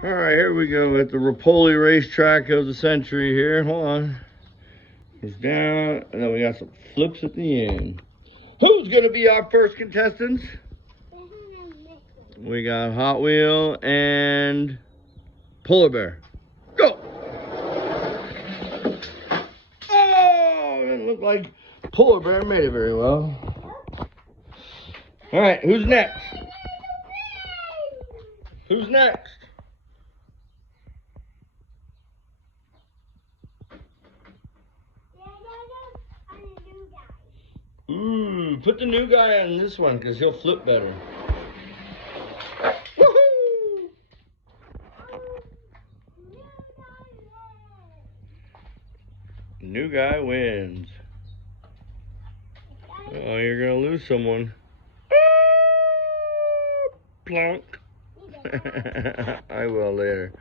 All right, here we go at the Rapoli racetrack of the century here. Hold on. It's down, and then we got some flips at the end. Who's going to be our first contestants? We got Hot Wheel and Polar Bear. Go! Oh, it looked like Polar Bear made it very well. All right, who's next? Who's next? Ooh, put the new guy on this one because he'll flip better. Woohoo! New guy wins. Oh, you're gonna lose someone. Plonk. I will later.